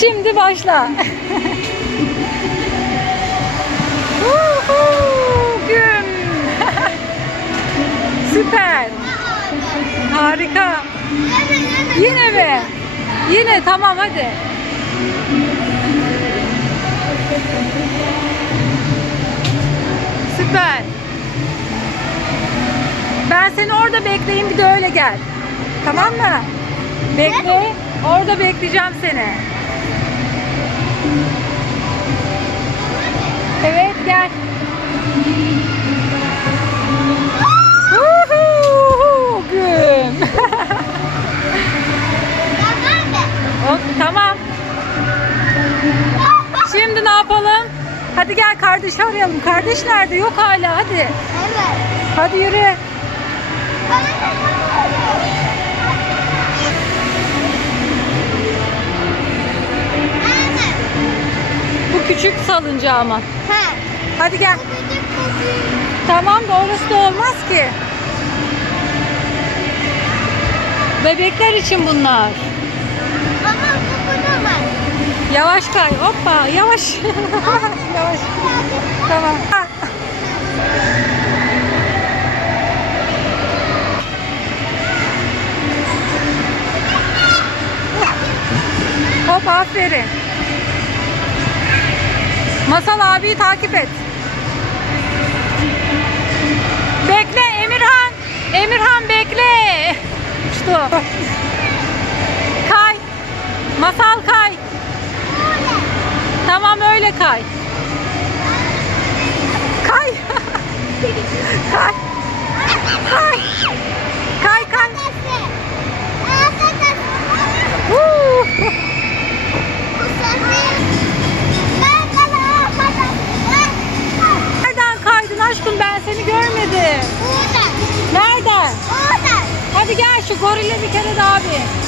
Şimdi başla. Güm. Süper. Harika. Yine mi? Yine tamam hadi. Süper. Ben seni orada bekleyeyim bir de öyle gel. Tamam mı? Bekle. Orada bekleyeceğim seni. Evet gel. Hop, tamam. Şimdi ne yapalım? Hadi gel kardeşi arayalım. Kardeş nerede? Yok hala. Hadi. Hadi yürü. Küçük salıncağı ama. Hadi gel. Tamam da orası da olmaz ki. Bebekler için bunlar. Yavaş kay. Hoppa. Yavaş. Yavaş. Tamam. Hop aferin. Masal abiyi takip et. Bekle Emirhan. Emirhan bekle. O. Kay. Masal Gorille bir kere daha bir.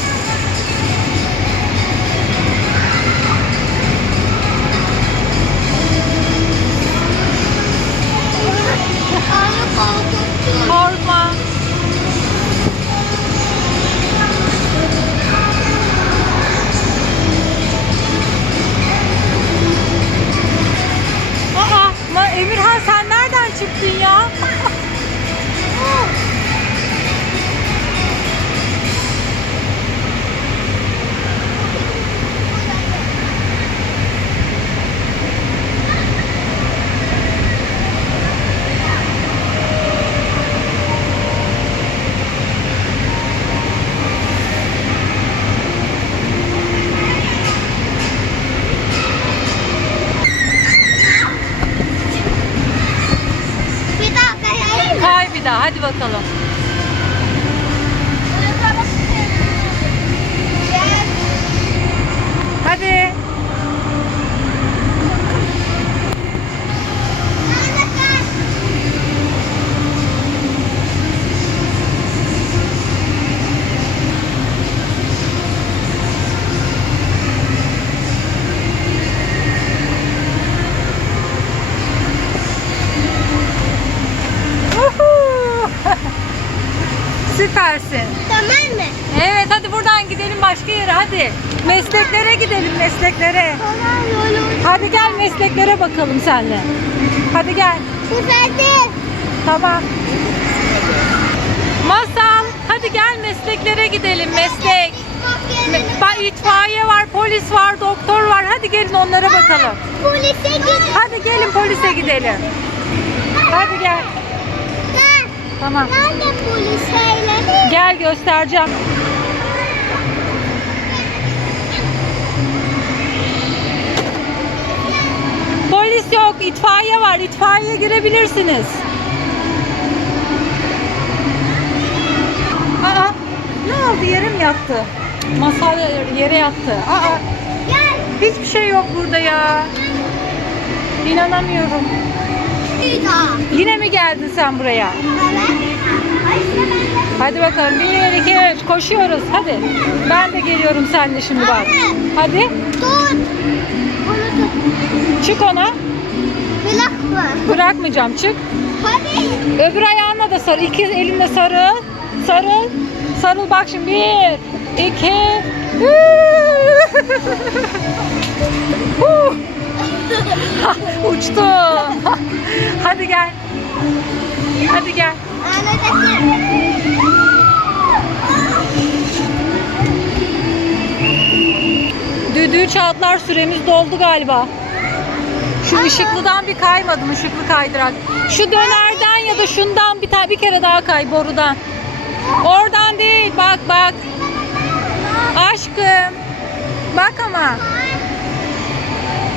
Daha hadi bakalım. Hadi. Uhu. Süpersin. Tamam mı? Evet hadi buradan gidelim başka yere hadi. Mesleklere gidelim mesleklere. Tamam yolu. Hadi gel mesleklere bakalım senle. Hadi gel. Güzeldi. Tamam. Masal hadi gel mesleklere gidelim meslek. Me- Bak itfaiye var, polis var, doktor var. Hadi gelin onlara bakalım. Polise git. Hadi gelin polise gidelim. Hadi gel. Tamam. Nerede polis? Gel göstereceğim. İtfaiye var. İtfaiye girebilirsiniz. Aa, ne oldu? Yere mi yattı? Masal yere yattı. Aa, hiçbir şey yok burada ya. İnanamıyorum. Yine mi geldin sen buraya? Hadi bakalım. Bir, iki, üç. Koşuyoruz. Hadi. Ben de geliyorum seninle şimdi bak. Hadi. Tut. Çık ona. Bırakma. Bırakmayacağım çık. Hadi. Öbür ayağına da sarıl. İki elinle sarıl. Sarıl. Sarıl bak şimdi. Bir, iki, Uçtu. Hadi gel. Hadi gel. Düdüğü çatlar süremiz doldu galiba. Şu ışıklıdan bir kaymadım ışıklı kaydırak. Şu dönerden ya da şundan bir tane bir kere daha kay borudan. Oradan değil bak bak. Aşkım. Bak ama.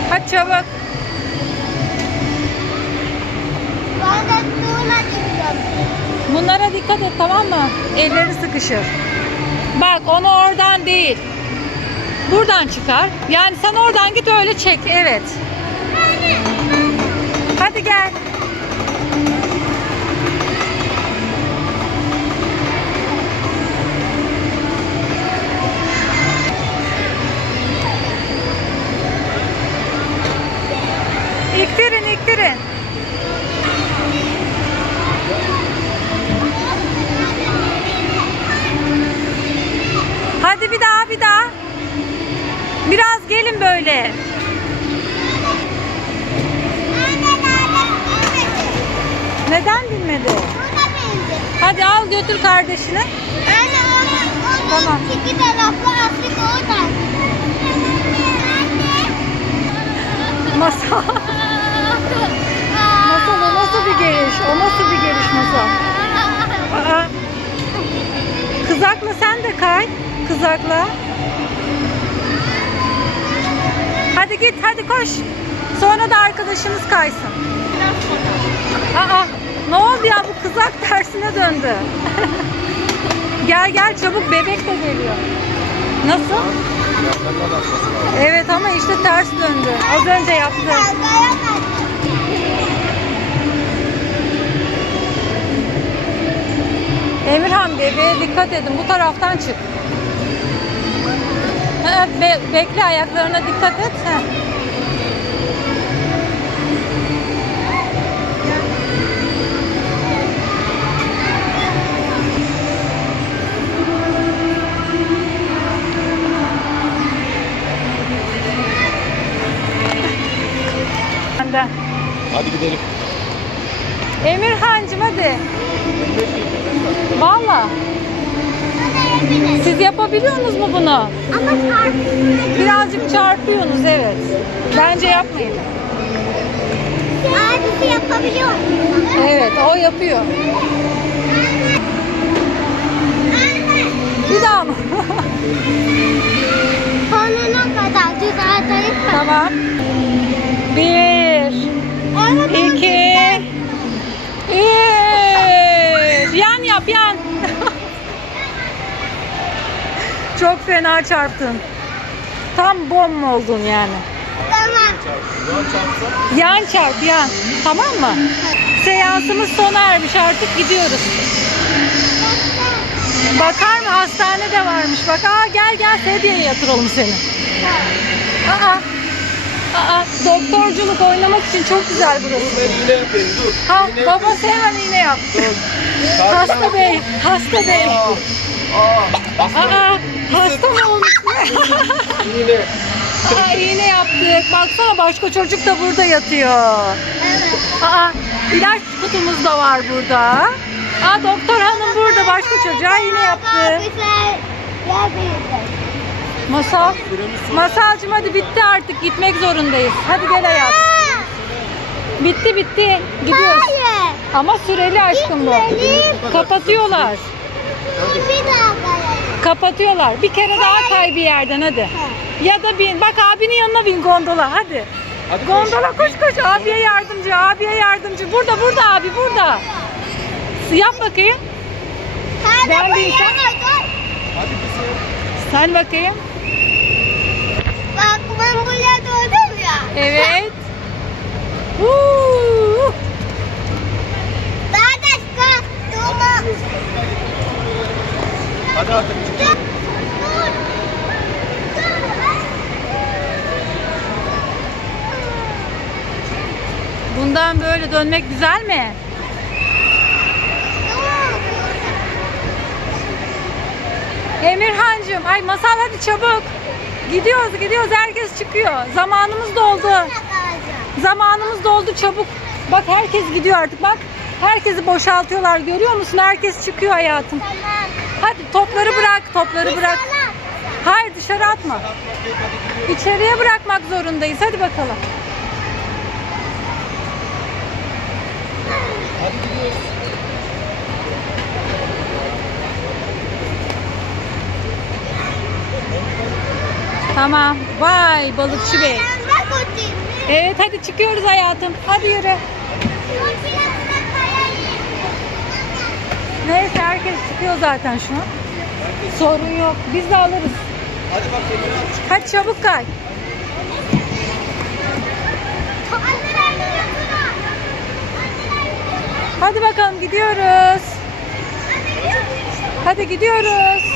Hadi çabuk. Bunlara dikkat et tamam mı? Elleri sıkışır. Bak onu oradan değil. Buradan çıkar. Yani sen oradan git öyle çek. Evet. Hadi gel. İktirin, iktirin. Hadi bir daha, bir daha. Biraz gelin böyle. Neden bilmedi? Hadi al götür kardeşini. Tamam. İki taraflı Afrika oradan. Masal. Masal o nasıl bir geliş? O nasıl bir geliş masal? Aa. Kızakla sen de kay. Kızakla. Hadi git hadi koş. Sonra da arkadaşımız kaysın. Kızak tersine döndü. gel gel çabuk bebek de geliyor. Nasıl? Evet ama işte ters döndü. Az önce yaptı. Emirhan bebeğe dikkat edin. Bu taraftan çık. Be- bekle ayaklarına dikkat et. Ha. Benden. Hadi gidelim. Emirhancığım hadi. Valla. Siz yapabiliyorsunuz mu bunu? Ama. Birazcık çarpıyorsunuz evet. Bence yapmayın. Abisi yapabiliyor? Evet o yapıyor. Anne. Bir daha mı? Sonuna kadar düzeltelim. tamam. Bir, iki, üç. Yan yap yan. Çok fena çarptın. Tam bom oldun yani. Tamam. Yan çarp yan. Tamam mı? Seansımız sona ermiş artık gidiyoruz. Bakar mı hastane de varmış. Bak aa gel gel sedyeye yatıralım seni. Aa, aa doktorculuk oynamak için çok güzel burası. Ben iğne yapayım dur. Ha İğne babası hemen iğne yap. Hasta bey, hasta bey. Aa, Aa hasta mı olmuş? iğne. Aa iğne yaptık. Baksana başka çocuk da burada yatıyor. Evet. Aa, ilaç kutumuz da var burada. Aa, doktor hanım burada başka çocuğa yine yaptı. Güzel. Yapayım. Masal. Masalcığım hadi bitti artık gitmek zorundayız. Hadi gel hayat. Bitti bitti. Gidiyoruz. Hayır. Ama süreli aşkım bu. Gitmeyelim. Kapatıyorlar. Dur bir daha kayalım. Kapatıyorlar. Bir kere daha kay bir yerden hadi. Ya da bin. Bak abinin yanına bin gondola hadi. Hadi. Gondola koş koş abiye yardımcı abiye yardımcı. Burada burada abi burada. Yap bakayım. Hadi Ben bir dur. Hadi kızım. Sen bakayım. Bak ben buraya durdum ya. Evet. Huu. Daha da çıkar. Durma. Hadi artık. Dur. Bundan böyle dönmek güzel mi? Emirhancığım, ay masal hadi çabuk. Gidiyoruz, gidiyoruz. Herkes çıkıyor. Zamanımız doldu. Zamanımız doldu çabuk. Bak herkes gidiyor artık bak. Herkesi boşaltıyorlar görüyor musun? Herkes çıkıyor hayatım. Tamam. Hadi topları bırak, topları bırak. Hayır dışarı atma. İçeriye bırakmak zorundayız. Hadi bakalım. Hadi gidiyoruz. Tamam. Vay balıkçı bey. Evet hadi çıkıyoruz hayatım. Hadi yürü. Neyse herkes çıkıyor zaten şu an. Sorun yok. Biz de alırız. Hadi bak. Hadi çabuk kay. Hadi bakalım gidiyoruz. Hadi gidiyoruz.